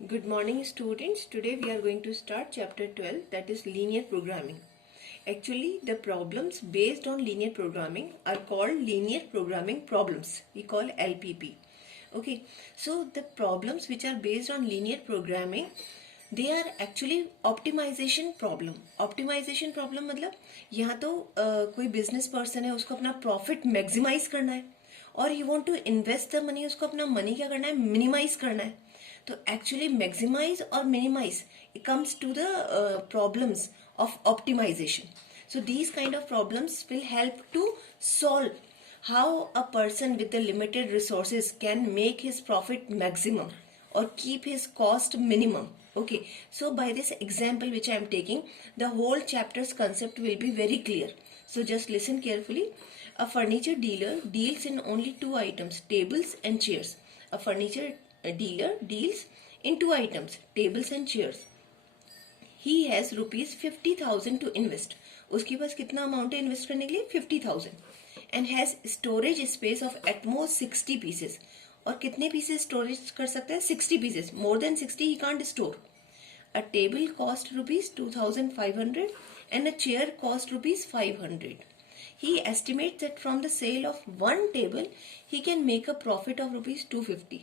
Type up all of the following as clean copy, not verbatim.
Good morning students. Today we are going to start chapter 12, that is linear programming. Actually the problems based on linear programming are called linear programming problems. We call LPP. Okay, so the problems which are based on linear programming, they are actually optimization problem. Optimization problem मतलब यहाँ तो कोई business person है, उसको अपना profit maximize करना है और you want to invest the money, उसको अपना money क्या करना है, minimize करना है. तो actually maximize or minimize, it comes to the problems of optimization. So these kind of problems will help to solve how a person with the limited resources can make his profit maximum or keep his cost minimum. Okay, so by this example which I am taking, the whole chapter's concept will be very clear. So just listen carefully. A furniture dealer deals in only two items, tables and chairs. A furniture dealer deals in two items, tables and chairs. He has rupees 50,000 to invest. उसके पास कितना amount है invest करने के लिए 50,000 and has storage space of at most 60 pieces. और कितने pieces storage कर सकता है? 60 pieces. More than 60 he can't store. A table cost rupees 2,500 and a chair cost rupees 500. He estimates that from the sale of one table he can make a profit of rupees 250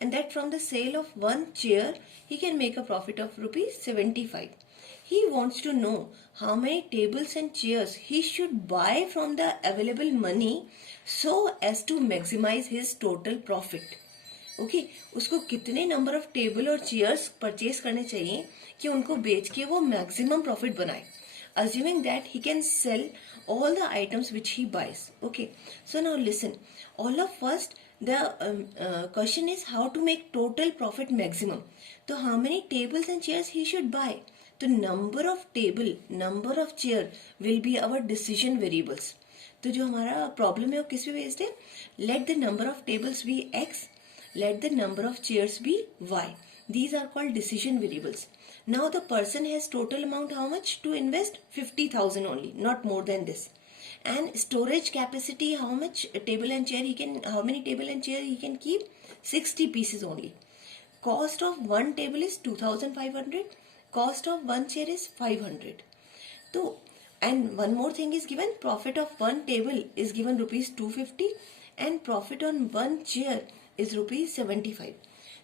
and that from the sale of one chair he can make a profit of rupees 75. He wants to know how many tables and chairs he should buy from the available money so as to maximize his total profit. Okay उसको कितने number of table और chairs purchase करने चाहिए कि उनको बेच के वो मैक्सिमम प्रॉफिट बनाए, assuming that he can sell all the items which he buys. Okay, so now listen. All of first the question is how to make total profit maximum. So how many tables and chairs he should buy? तो number of table, number of chair will be our decision variables. तो जो हमारा problem है वो किस पे based है? Let the number of tables be x, let the number of chairs be y. These are called decision variables. Now the person has total amount how much to invest? 50,000 only, not more than this. And storage capacity, how much table and chair he can, how many table and chair he can keep? 60 pieces only. Cost of one table is 2,500. Cost of one chair is 500. So, and one more thing is given, profit of one table is given rupees 250 and profit on one chair is rupees 75.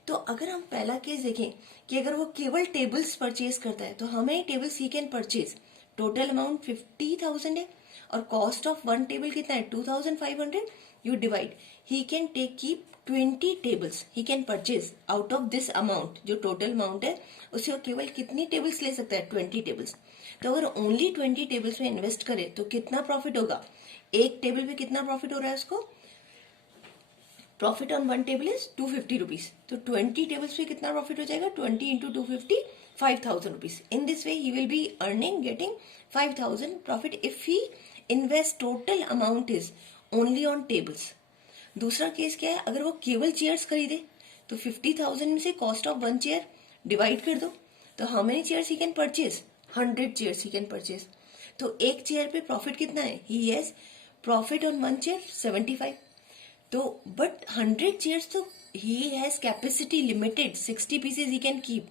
तो अगर हम पहला case देखें कि अगर वो केवल tables purchase करता है तो how many tables he can purchase? Total amount 50,000 है और कॉस्ट ऑफ वन टेबल कितना है? 2,500. You divide, he can take keep 20 tables he can purchase out of this amount. जो टोटल अमाउंट है उससे वो केवल कितनी टेबल्स ले सकता है? 20 टेबल्स. तो अगर ओनली 20 टेबल्स में इन्वेस्ट करे तो कितना प्रॉफिट होगा? एक टेबल पे कितना प्रॉफिट हो रहा है उसको? Profit on one table is 250 rupees. तो 20 टेबल्स पे कितना प्रॉफिट हो जाएगा? 20 into 250, 5,000 rupees. In this way he will be earning getting 5,000 profit if he invest total amount is only on tables. दूसरा केस क्या है? अगर वो केवल चेयर्स खरीदे तो 50,000 में से cost of one chair divide कर दो. तो how many chairs he can purchase? 100 chairs he can purchase. तो एक चेयर पे प्रॉफिट कितना है? He has profit on one chair 75. तो बट 100 चेयर्स तो he has capacity limited, 60 pieces he can keep.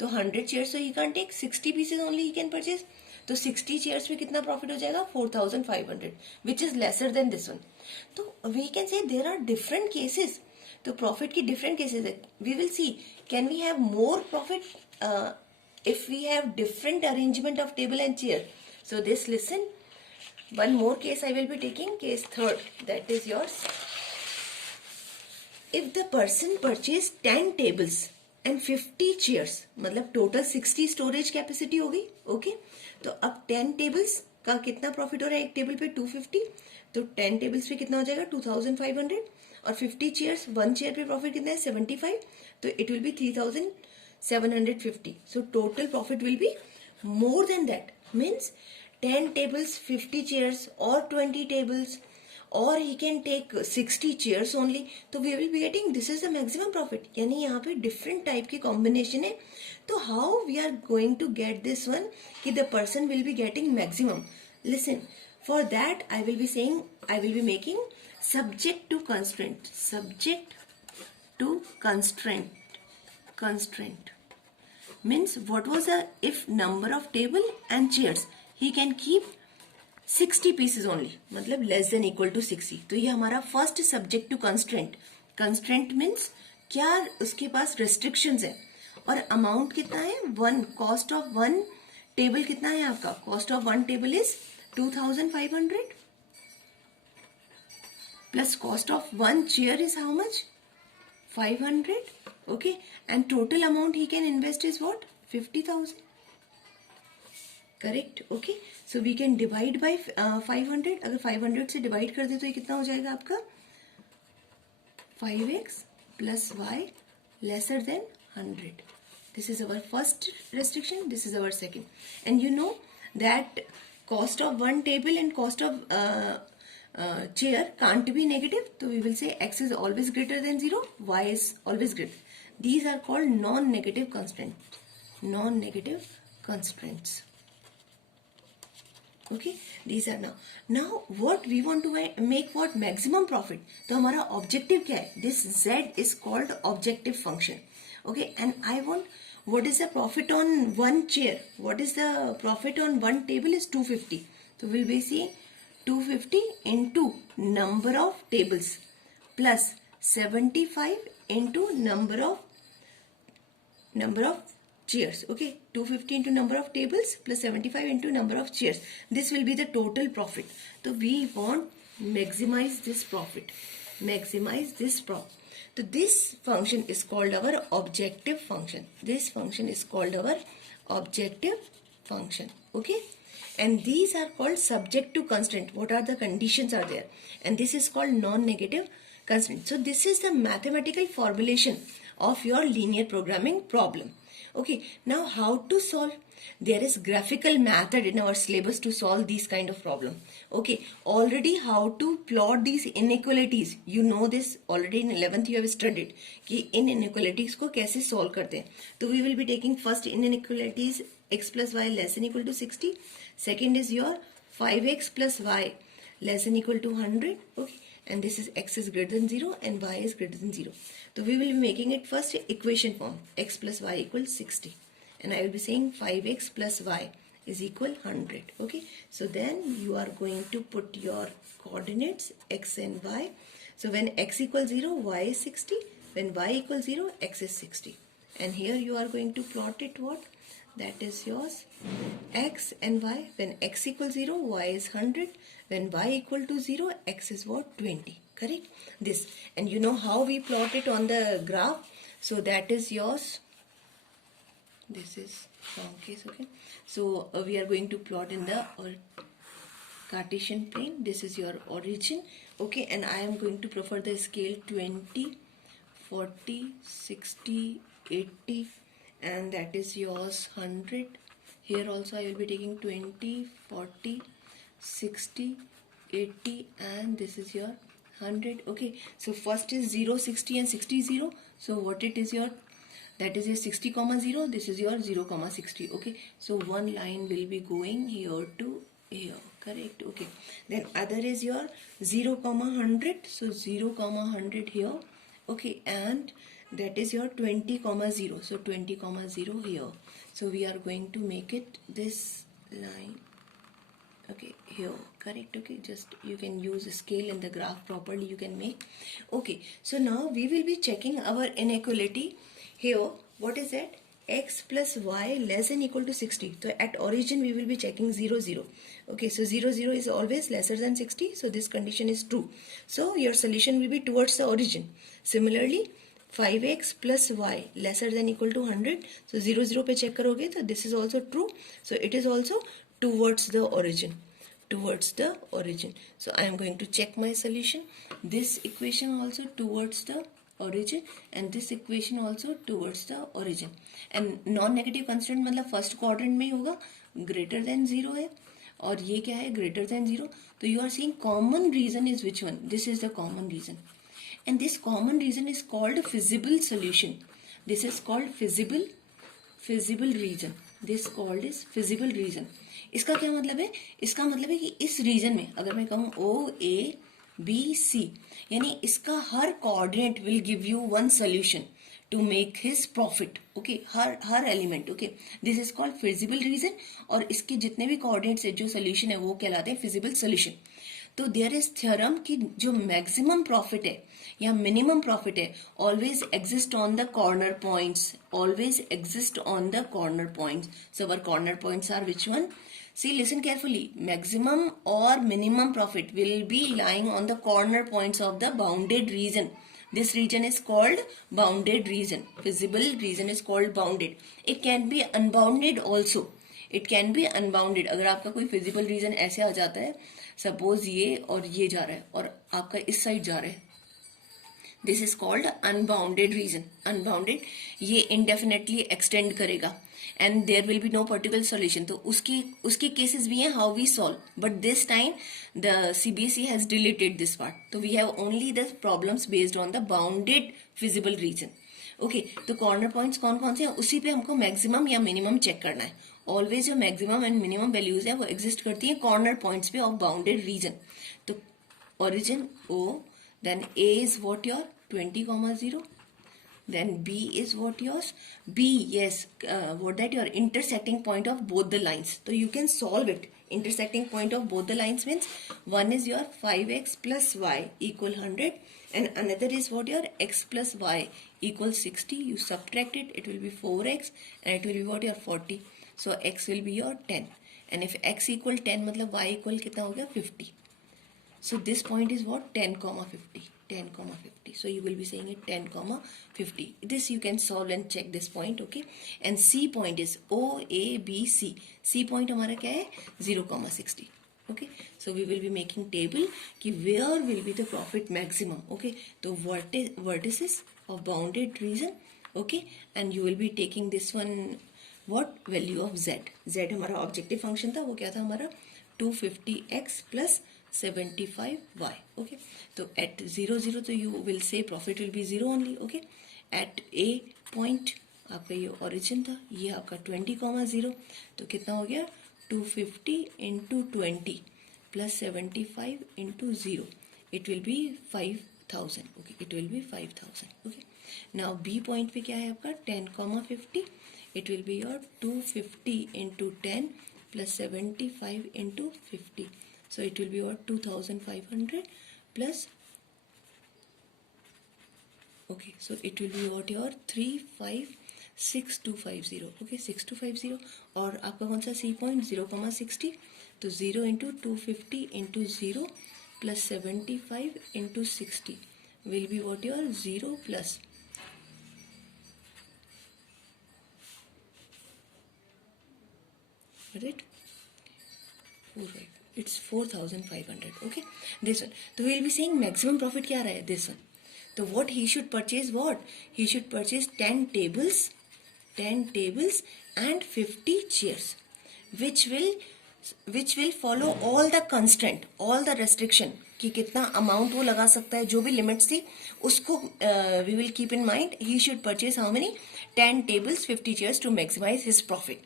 तो 100 चेयर्स तो he can take, 60 pieces only he can purchase. तो 60 चेयर्स में कितना प्रॉफिट हो जाएगा? 4,500, which is lesser than this one. तो we can say there are different cases. तो profit की डिफरेंट केसेस है. We will see can we have more profit if we have different arrangement of table and chair. So this, listen, one more case I will be taking, case third, that is yours. If the person purchased 10 tables and 50 chairs, मतलब total 60 storage capacity होगी. Okay, तो अब 10 tables का कितना profit हो रहा है? एक टेबल पे 250. तो 10 टेबल्स पे कितना हो जाएगा? 2,500. और 50 चेयर्स, वन चेयर पे प्रॉफिट कितना है? 75. तो it will be 3,750. So total profit will be more than that. Means 10 tables, 50 chairs or 20 tables, or he can take 60 chairs only. तो we will be getting, this is the maximum profit. यानी यहाँ पे different type की combination है. तो how we are going to get this one कि the person will be getting maximum? Listen, for that I will be saying, I will be making subject to constraint. Subject to constraint. constraint means what was the if number of table and chairs he can keep 60 pieces only, मतलब less than equal to 60. तो ये हमारा first subject to constraint. Constraint means क्या उसके पास restrictions है और amount कितना है 1. कॉस्ट ऑफ 1 टेबल कितना है आपका? Cost of 1 table is 2500 plus cost of 1 chair is how much? 500. Okay, and total amount he can invest is what? 50,000. Correct. Okay, so we can divide by 500. अगर 500 से divide कर दे तो ये कितना हो जाएगा आपका? 5x plus y lesser than 100. This is our first restriction. This is our second. And you know that cost of 1 table and cost of chair can't be negative. So we will say x is always greater than 0, y is always greater. These are called non-negative constraints. Non-negative constraints. Okay, these are now what we want to make what maximum profit. तो हमारा objective क्या है? This z is called objective function. Okay, and I want what is the profit on 1 chair? What is the profit on 1 table is 250. So we will be seeing 250 into number of tables plus 75 into number of chairs. Okay, 250 into number of tables plus 75 into number of chairs. This will be the total profit. So we want maximize this profit. Maximize this profit. So this function is called our objective function. This function is called our objective function. Okay, and these are called subject to constraint. What are the conditions are there? And this is called non-negative constraint. So this is the mathematical formulation of your linear programming problem. Okay, now how to solve? There is graphical method in our syllabus to solve these kind of problem. Okay, already how to plot these inequalities, you know this already in 11th you have studied कि इन inequalities को कैसे solve करते हैं. तो we will be taking first inequalities x plus y less than equal to 60. Second is your 5x plus y less than equal to 100. Okay, and this is x is greater than 0 and y is greater than 0. So we will be making it first equation form, x plus y equals 60, and I will be saying 5x plus y is equal 100. Okay, so then you are going to put your coordinates x and y. So when x equals 0, y is 60. When y equals 0, x is 60. And here you are going to plot it what? That is yours x and y. When x equals 0, y is 100. When y equal to 0, x is what? 20. Correct? This. And you know how we plot it on the graph. So that is yours. This is wrong case. Okay. So we are going to plot in the Cartesian plane. This is your origin. Okay. And I am going to prefer the scale 20, 40, 60, 80. And that is yours 100. Here also I will be taking 20, 40, 60, 80, and this is your 100. Okay, so first is 0, 60 and 60 is 0. So what it is your, that is your 60 comma 0, this is your 0 comma 60. Okay, so one line will be going here to here. Correct. Okay, then other is your 0 comma 100. So 0 comma 100 here. Okay, and that is your 20 comma 0. So 20 comma 0 here. So we are going to make it this line. Okay, here. Correct. Okay, just you can use a scale in the graph properly, you can make. Okay, so now we will be checking our inequality here. What is that? X plus y less than equal to 60. So at origin we will be checking 0, 0. Okay, so 0, 0 is always lesser than 60. So this condition is true. So your solution will be towards the origin. Similarly, 5x plus y lesser than equal to 100. So 0, 0 पे check करोगे तो this is also true. So it is also towards the origin. Towards the origin. So I am going to check my solution. This equation also towards the origin and this equation also towards the origin. And non-negative constraint मतलब first quadrant में होगा greater than 0 है और ये क्या है greater than 0. तो you are seeing common reason is which one? This is the common reason. And this common reason is called feasible solution. This is called feasible reason. This called is feasible reason. इसका क्या मतलब है? इसका मतलब है कि इस reason में अगर मैं कहूँ O A B C यानी इसका हर coordinate will give you one solution to make his profit. Okay, हर element. Okay, this is called feasible reason. और इसके जितने भी coordinates है जो solution है वो कहलाते हैं feasible solution. तो देयर इज थ्योरम कि जो मैक्सिमम प्रॉफिट है या मिनिमम प्रॉफिट है always exist on the corner points, always exist on the corner points. So our corner points are which one? See, listen carefully. Maximum or minimum profit will be lying on the corner points of the bounded region. This region is called bounded region. Feasible region is called bounded. It can be unbounded also. It can be unbounded. अगर आपका कोई feasible region ऐसे आ जाता है, suppose ये और ये जा रहा है और आपका इस साइड जा रहा है, this is called unbounded region. Unbounded ये इंडेफिनेटली एक्सटेंड करेगा and there will be no particular solution. तो उसके केसेस भी हैं how we solve, but this time the CBSE has deleted this part. तो we have only the problems based on the bounded feasible region. Okay, तो corner points कौन कौन से हैं उसी पे हमको मैक्सिमम या मिनिमम चेक करना है. ऑलवेज जो मैक्सिमम एंड मिनिमम वैल्यूज है वो एग्जिस्ट करती है कॉर्नर पॉइंट्स पे ऑफ बाउंडेड रीजन. तो origin O, then A is what your 20,0, then B is what yours? B, yes, what that your intersecting point of both the lines. So you can solve it. Intersecting point of both the lines means one is your 5x plus y equal 100 and another is what your x plus y equals 60. You subtract it, it will be 4x and it will be what your 40. So x will be your 10 and if x equal 10 मतलब y equal कितना हो गया 50. So this point is what? 10, 50. 10, 50. So you will be saying it 10, 50. This you can solve and check this point, okay? And C point is O, A, B, C. C point हमारा क्या है? 0, 60. Okay? So we will be making table कि where will be the profit maximum, okay? तो vertices of bounded region, okay? And you will be taking this one, what? Value of Z. Z हमारा objective function था, वो क्या था हमारा? 250x plus 75y. Okay, so at 0 0 तो you will say profit will be 0 only. Okay, at A point आपका ये origin था, ये आपका 20, 0 तो कितना हो गया 250 into 20 plus 75 into 0, it will be 5,000. Okay, it will be 5,000. Okay, now B point पे क्या है आपका 10, 50, it will be your 250 into 10 plus 75 into 50. So it will be what 2,500 plus, okay, so it will be what your 356,250. Okay, 6250 और आपका कौन सा C point 0, 60 तो 0 into 250 into 0 plus 75 into 60 will be what your 0 plus right 4, it's 4,500. Okay, this one. So we will be saying maximum profit क्या रहा है this one. So what he should purchase, what he should purchase 10 tables and 50 chairs, which will follow all the constraint, all the restriction कि कितना amount वो लगा सकता है, जो भी limits थी उसको we will keep in mind. He should purchase how many? 10 tables, 50 chairs to maximize his profit.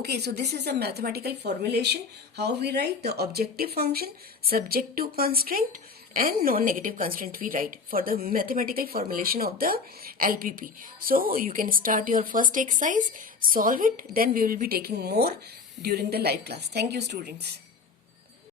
Okay, so this is a mathematical formulation. How we write the objective function, subject to constraint and non-negative constraint we write for the mathematical formulation of the LPP. So you can start your first exercise, solve it, then we will be taking more during the live class. Thank you, students.